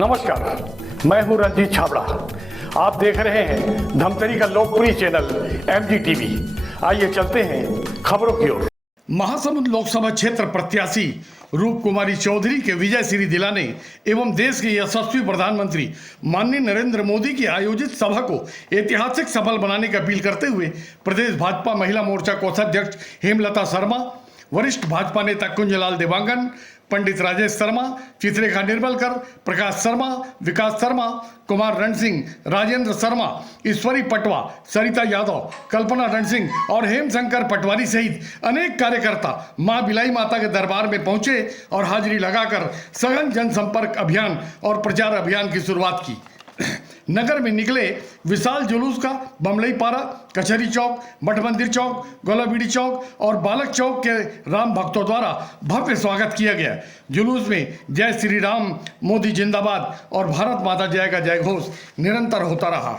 नमस्कार, मैं हूं रंजीत छाबड़ा। आप देख रहे हैं धमतरी का लोकप्रिय चैनल MGTV। आइए चलते हैं खबरों की ओर। महासमुंद लोकसभा क्षेत्र प्रत्याशी रूप कुमारी चौधरी के विजय श्री दिलाने एवं देश के यशस्वी प्रधानमंत्री माननीय नरेंद्र मोदी की आयोजित सभा को ऐतिहासिक सफल बनाने की अपील करते हुए प्रदेश भाजपा महिला मोर्चा कोषाध्यक्ष हेमलता शर्मा, वरिष्ठ भाजपा नेता कुंजलाल देवांगन, पंडित राजेश शर्मा, चित्रेखा निर्मलकर, प्रकाश शर्मा, विकास शर्मा, कुमार रण सिंह, राजेंद्र शर्मा, ईश्वरी पटवा, सरिता यादव, कल्पना रण सिंह और हेमशंकर पटवारी सहित अनेक कार्यकर्ता मां बिलाई माता के दरबार में पहुंचे और हाजिरी लगाकर सघन जनसंपर्क अभियान और प्रचार अभियान की शुरुआत की। नगर में निकले विशाल जुलूस का बमलई पारा, कचहरी चौक, मठ मंदिर चौक, गोलाबीड़ी चौक और बालक चौक के राम भक्तों द्वारा भव्य स्वागत किया गया। जुलूस में जय श्री राम, मोदी जिंदाबाद और भारत माता जय का जय घोष निरंतर होता रहा।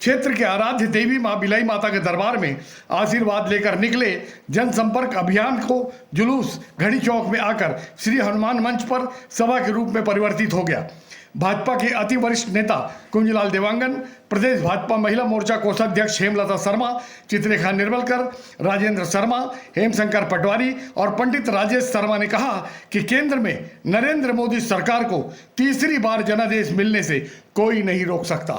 क्षेत्र के आराध्य देवी मां बिलाई माता के दरबार में आशीर्वाद लेकर निकले जनसंपर्क अभियान को जुलूस घड़ी चौक में आकर श्री हनुमान मंच पर सभा के रूप में परिवर्तित हो गया। भाजपा के अति वरिष्ठ नेता कुंजलाल देवांगन, प्रदेश भाजपा महिला मोर्चा कोषाध्यक्ष हेमलता शर्मा, चित्रेखा निर्मलकर, राजेंद्र शर्मा, हेमशंकर पटवारी और पंडित राजेश शर्मा ने कहा कि केंद्र में नरेंद्र मोदी सरकार को तीसरी बार जनादेश मिलने से कोई नहीं रोक सकता।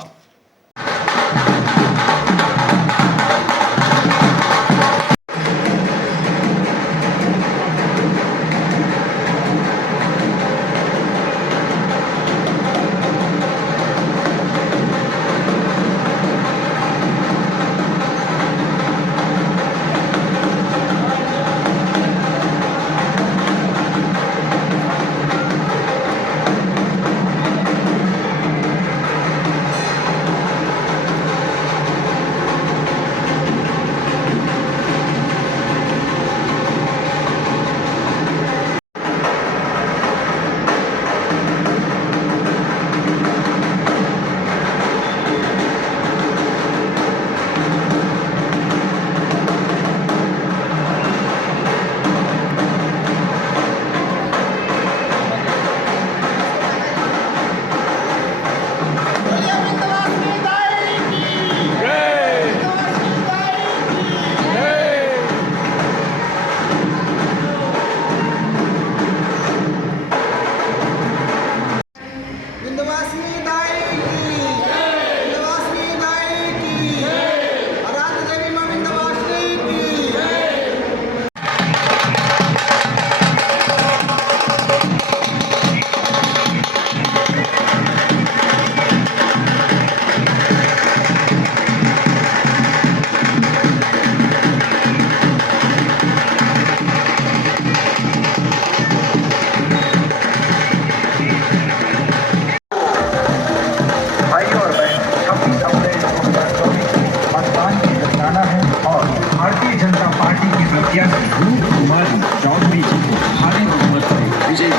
भारतीय जनता पार्टी की प्रत्याशी रूप कुमारी चौधरी जी को भारी बहुमत से विजयी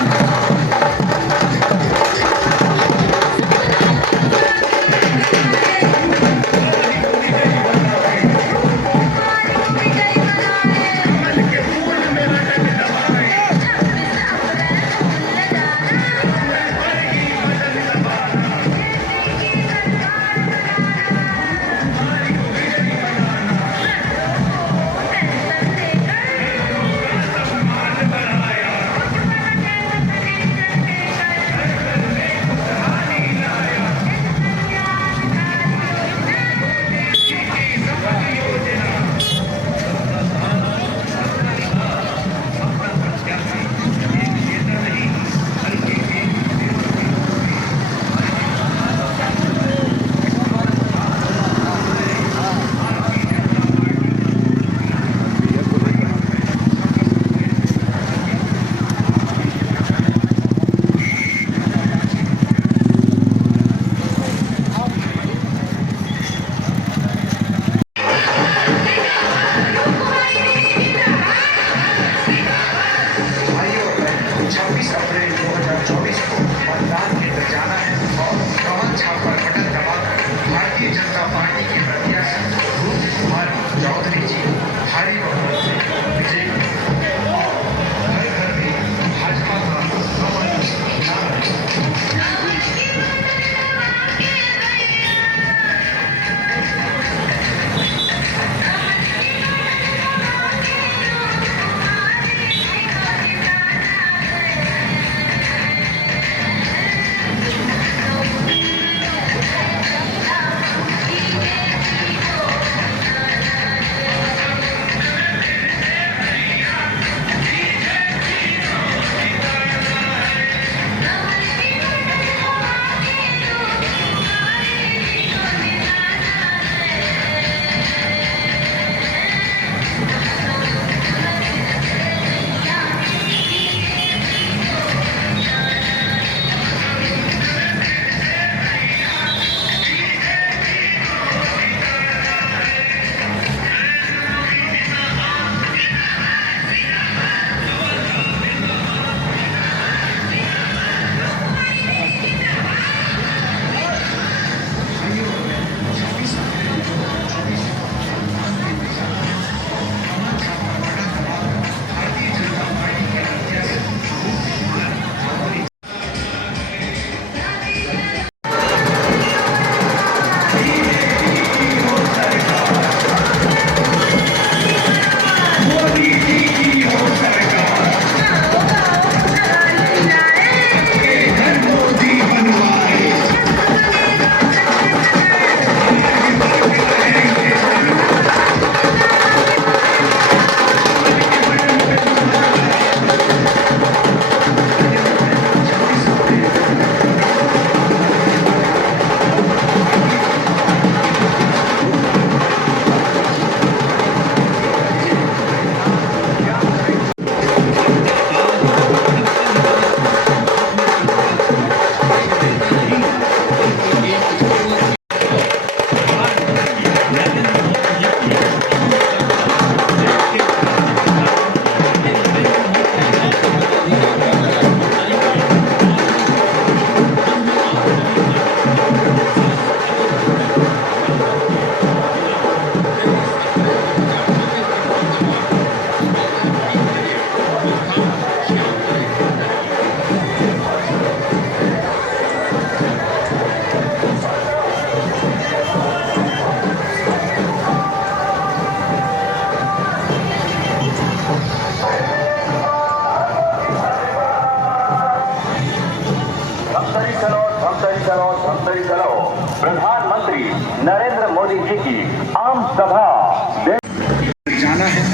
धमतरी चलो प्रधानमंत्री नरेंद्र मोदी जी की आम सभा जाना है।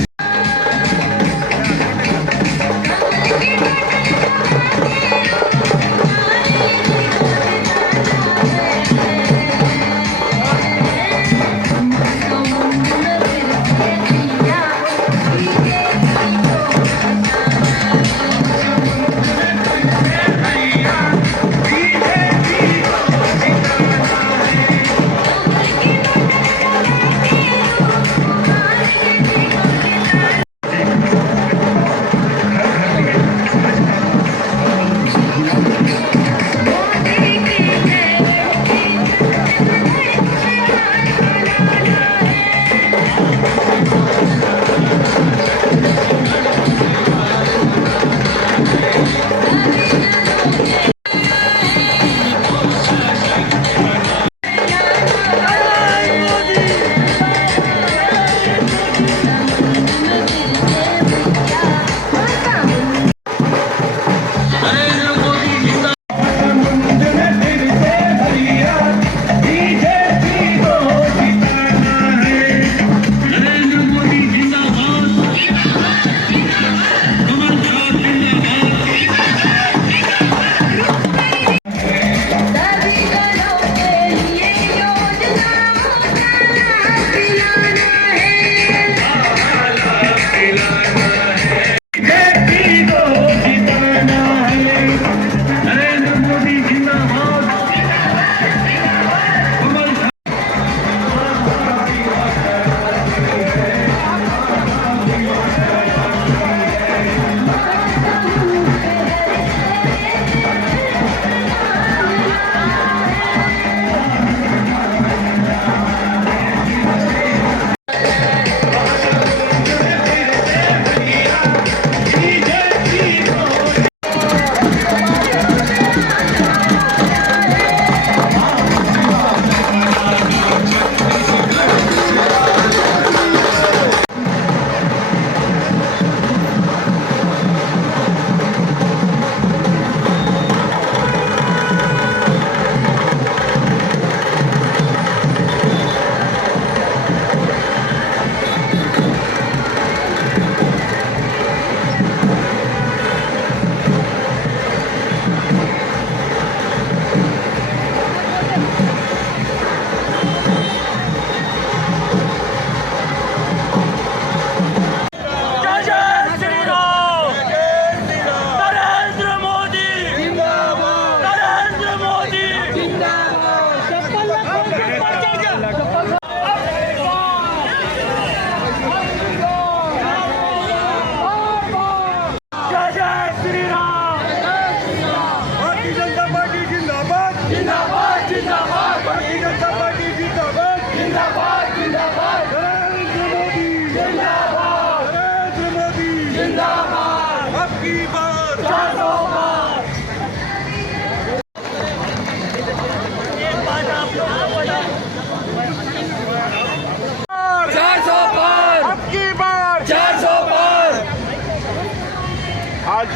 आज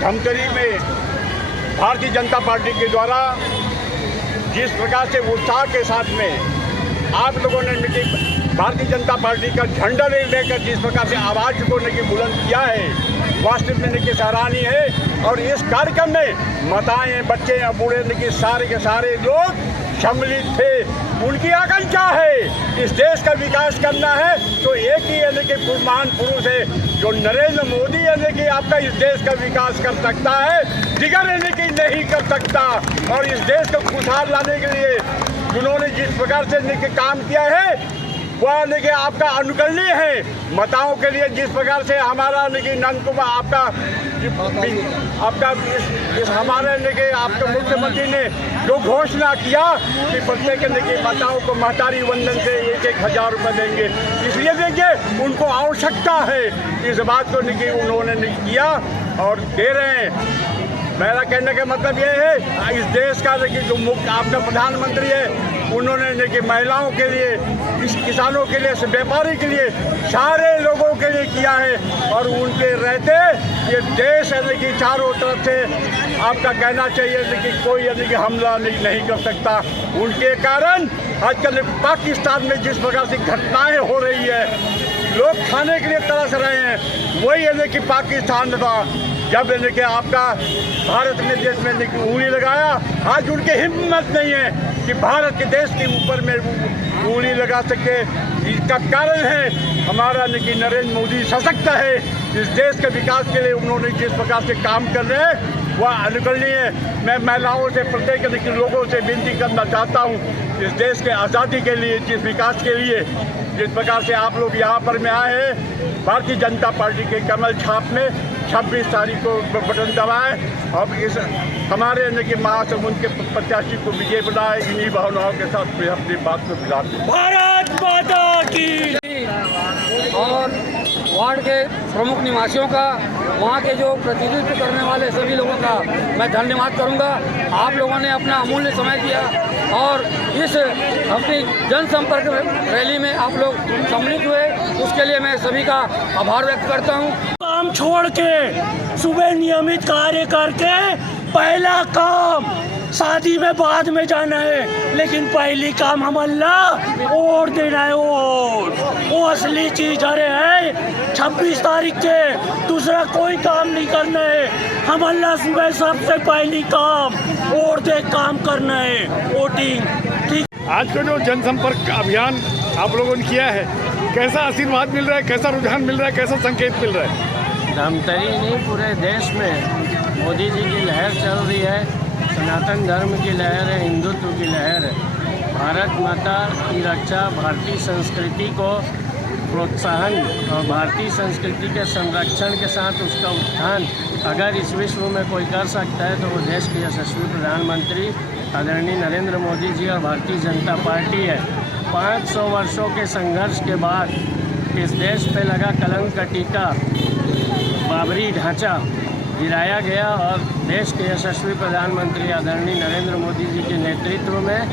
धमतरी में भारतीय जनता पार्टी के द्वारा जिस प्रकार से उत्साह के साथ में आप लोगों ने भारतीय जनता पार्टी का झंडा लेकर जिस प्रकार से आवाज़ को बुलंद किया है, वास्तव में सराहनीय है। और इस कार्यक्रम में माताएं, बच्चे या बूढ़े सारे के सारे लोग सम्मिलित थे। उनकी आकांक्षा है इस देश का विकास करना है तो एक ही महान पुरुष है जो नरेंद्र मोदी आपका इस देश का विकास कर सकता है, दिगर नहीं कर सकता। और इस देश को खुशहाल लाने के लिए उन्होंने जिस प्रकार से काम किया है वह आपका अनुकरणीय है। माताओं के लिए जिस प्रकार से हमारा नंद कुमार आपका इस हमारे आपके मुख्यमंत्री ने जो घोषणा किया कि प्रत्येक माताओं को महतारी वंदन से 1,000 रुपये देंगे, इसलिए देखिए उनको आवश्यकता है। इस बात को उन्होंने किया और दे रहे हैं। मेरा कहने का मतलब ये है, इस देश का जो मुख्य आपका प्रधानमंत्री है, उन्होंने कि महिलाओं के लिए, किसानों के लिए, व्यापारी के लिए, सारे लोगों के लिए किया है। और उनके रहते ये देश है कि चारों तरफ से आपका कहना चाहिए कि कोई कि हमला नहीं कर सकता। उनके कारण आजकल पाकिस्तान में जिस प्रकार से घटनाएं हो रही है, लोग खाने के लिए तरस रहे हैं, वही है कि पाकिस्तान था जब कि आपका भारत में देश में उंगली लगाया। आज उनकी हिम्मत नहीं है कि भारत के देश के ऊपर में उंगली लगा सके। इसका कारण है हमारा कि नरेंद्र मोदी सशक्त है। इस देश के विकास के लिए उन्होंने जिस प्रकार से काम कर रहे हैं वह अनुकरणीय है। मैं महिलाओं से, प्रत्येक लोगों से विनती करना चाहता हूँ, इस देश के आज़ादी के लिए, जिस विकास के लिए जिस प्रकार से आप लोग यहाँ पर में आए हैं, भारतीय जनता पार्टी के कमल छाप में 26 तारीख को बटन दबाएं। अब इस हमारे कि महासमुंद के प्रत्याशी को विजय बनाए। इन्हीं भावनाओं के साथ मैं अपनी बात को विराम देता हूं। भारत माता की। और वार्ड के प्रमुख निवासियों का, वहाँ के जो प्रतिनिधित्व करने वाले सभी लोगों का मैं धन्यवाद करूँगा। आप लोगों ने अपना अमूल्य समय दिया और इस अपनी जनसंपर्क रैली में आप लोग सम्मिलित हुए, उसके लिए मैं सभी का आभार व्यक्त करता हूँ। काम छोड़ के सुबह नियमित कार्य करके पहला काम, शादी में बाद में जाना है, लेकिन पहली काम हम अल्लाह वोट देना है। वो असली चीज अरे है 26 तारीख के, दूसरा कोई काम नहीं करना है। हम अल्लाह सुबह सबसे पहली काम वोट दे काम करना है, वोटिंग। ठीक। आज का जो जनसंपर्क अभियान आप लोगों ने किया है, कैसा आशीर्वाद मिल रहा है, कैसा रुझान मिल रहा है, कैसा संकेत मिल रहा है? धमतरी नहीं, पूरे देश में मोदी जी की लहर चल रही है। सनातन धर्म की लहर है, हिंदुत्व की लहर है। भारत माता की रक्षा, भारतीय संस्कृति को प्रोत्साहन और भारतीय संस्कृति के संरक्षण के साथ उसका उत्थान अगर इस विश्व में कोई कर सकता है तो वो देश के यशस्वी प्रधानमंत्री आदरणीय नरेंद्र मोदी जी और भारतीय जनता पार्टी है। 500 वर्षों के संघर्ष के बाद इस देश पे लगा कलंक का टीका, बाबरी ढांचा गिराया गया और देश के यशस्वी प्रधानमंत्री आदरणीय नरेंद्र मोदी जी के नेतृत्व में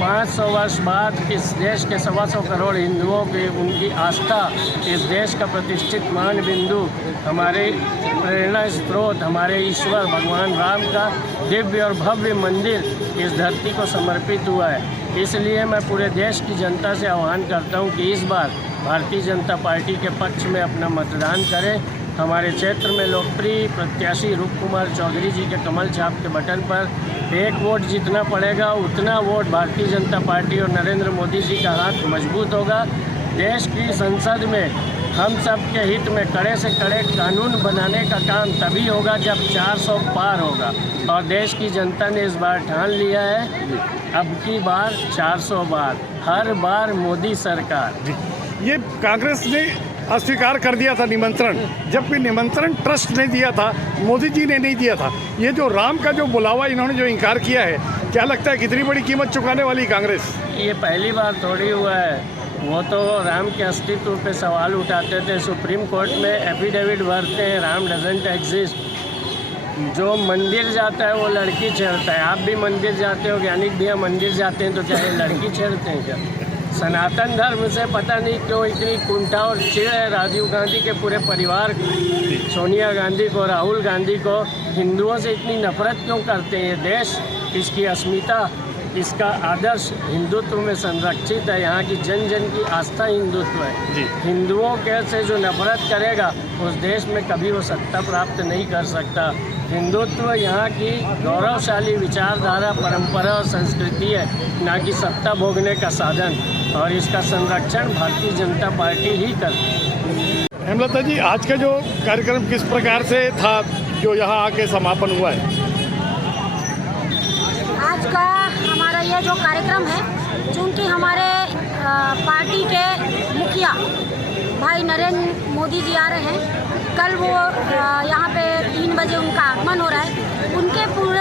500 वर्ष बाद इस देश के 125 करोड़ हिंदुओं की उनकी आस्था, इस देश का प्रतिष्ठित मान बिंदु, हमारे प्रेरणा स्रोत, हमारे ईश्वर भगवान राम का दिव्य और भव्य मंदिर इस धरती को समर्पित हुआ है। इसलिए मैं पूरे देश की जनता से आह्वान करता हूँ कि इस बार भारतीय जनता पार्टी के पक्ष में अपना मतदान करें। हमारे क्षेत्र में लोकप्रिय प्रत्याशी रूप कुमार चौधरी जी के कमल छाप के बटन पर 1 वोट जितना पड़ेगा उतना वोट भारतीय जनता पार्टी और नरेंद्र मोदी जी का हाथ मजबूत होगा। देश की संसद में हम सब के हित में कड़े से कड़े कानून बनाने का काम तभी होगा जब 400 पार होगा और देश की जनता ने इस बार ठान लिया है, अब की बार 400 बार, हर बार मोदी सरकार। ये कांग्रेस ने अस्वीकार कर दिया था निमंत्रण, जबकि निमंत्रण ट्रस्ट ने दिया था, मोदी जी ने नहीं दिया था। ये जो राम का जो बुलावा इन्होंने जो इनकार किया है, क्या लगता है कितनी बड़ी कीमत चुकाने वाली कांग्रेस? ये पहली बार थोड़ी हुआ है। वो तो राम के अस्तित्व पे सवाल उठाते थे, सुप्रीम कोर्ट में एफिडेविट भरते हैं राम डजंट एग्जिस्ट। जो मंदिर जाता है वो लड़की छेड़ता है। आप भी मंदिर जाते हो, ज्ञानिक भैया मंदिर जाते हैं, तो क्या ये लड़की छेड़ते हैं क्या? सनातन धर्म से पता नहीं क्यों इतनी कुंठा और चिढ़ है राजीव गांधी के पूरे परिवार को, सोनिया गांधी को, राहुल गांधी को। हिंदुओं से इतनी नफरत क्यों करते हैं? ये देश, इसकी अस्मिता, इसका आदर्श हिंदुत्व में संरक्षित है। यहाँ की जन जन की आस्था हिंदुत्व है। हिंदुओं के से जो नफरत करेगा उस देश में कभी वो सत्ता प्राप्त नहीं कर सकता। हिंदुत्व यहाँ की गौरवशाली विचारधारा, परंपरा और संस्कृति है, ना कि सत्ता भोगने का साधन, और इसका संरक्षण भारतीय जनता पार्टी ही करती है। हेमलता जी, आज का जो कार्यक्रम किस प्रकार से था जो यहाँ आके समापन हुआ है? आज का हमारा ये जो कार्यक्रम है, चूँकि हमारे पार्टी के मुखिया भाई नरेंद्र मोदी जी आ रहे हैं, कल वो यहाँ पे 3 बजे उनका आगमन हो रहा है। उनके पूरे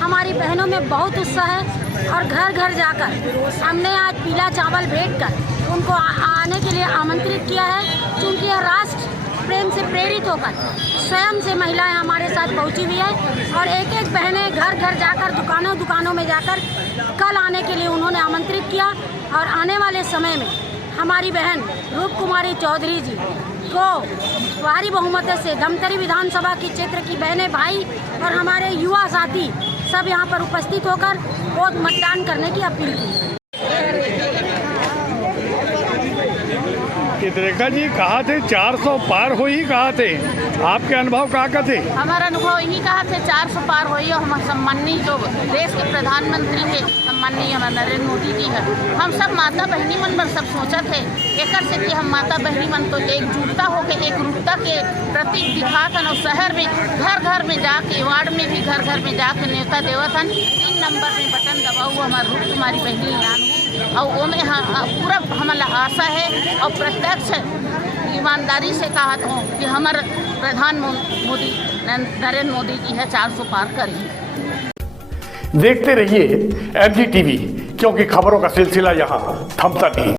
हमारी बहनों में बहुत उत्साह है और घर घर जाकर हमने आज पीला चावल भेंट कर उनको आने के लिए आमंत्रित किया है। क्योंकि यह राष्ट्र प्रेम से प्रेरित होकर स्वयं से महिलाएं हमारे साथ पहुंची हुई है और एक एक बहनें घर घर जाकर दुकानों में जाकर कल आने के लिए उन्होंने आमंत्रित किया और आने वाले समय में हमारी बहन रूप कुमारी चौधरी जी को भारी बहुमत से धमतरी विधानसभा की क्षेत्र की बहनें भाई और हमारे युवा साथी सब यहाँ पर उपस्थित होकर वोट मतदान करने की अपील की। रेखा जी कहा थे 400 पार हो ही कहा थे, आपके अनुभव कहाँ का थे? हमारा अनुभव यही कहा थे 400 पार हो और हम सम्माननीय जो देश के प्रधानमंत्री है सम्माननीय हमारे नरेंद्र मोदी जी है, हम सब माता बहनी मन पर सब सोचा थे एक से कि हम माता बहनी मन तो एकजुटता होकर एकरूपता के प्रतीक दिखाथन और शहर में घर में जाके वार्ड में भी घर में जाके न्योता देवथन 3 नंबर में बटन दबाऊ हमारे रूप कुमारी बहनी ऐलान और वो में पूरा हमारा आशा है और प्रत्यक्ष ईमानदारी से कहा हूँ कि हमारे प्रधानमंत्री नरेंद्र मोदी जी है 400 पार करेंगे। देखते रहिए MG TV, क्योंकि खबरों का सिलसिला यहाँ थमता नहीं।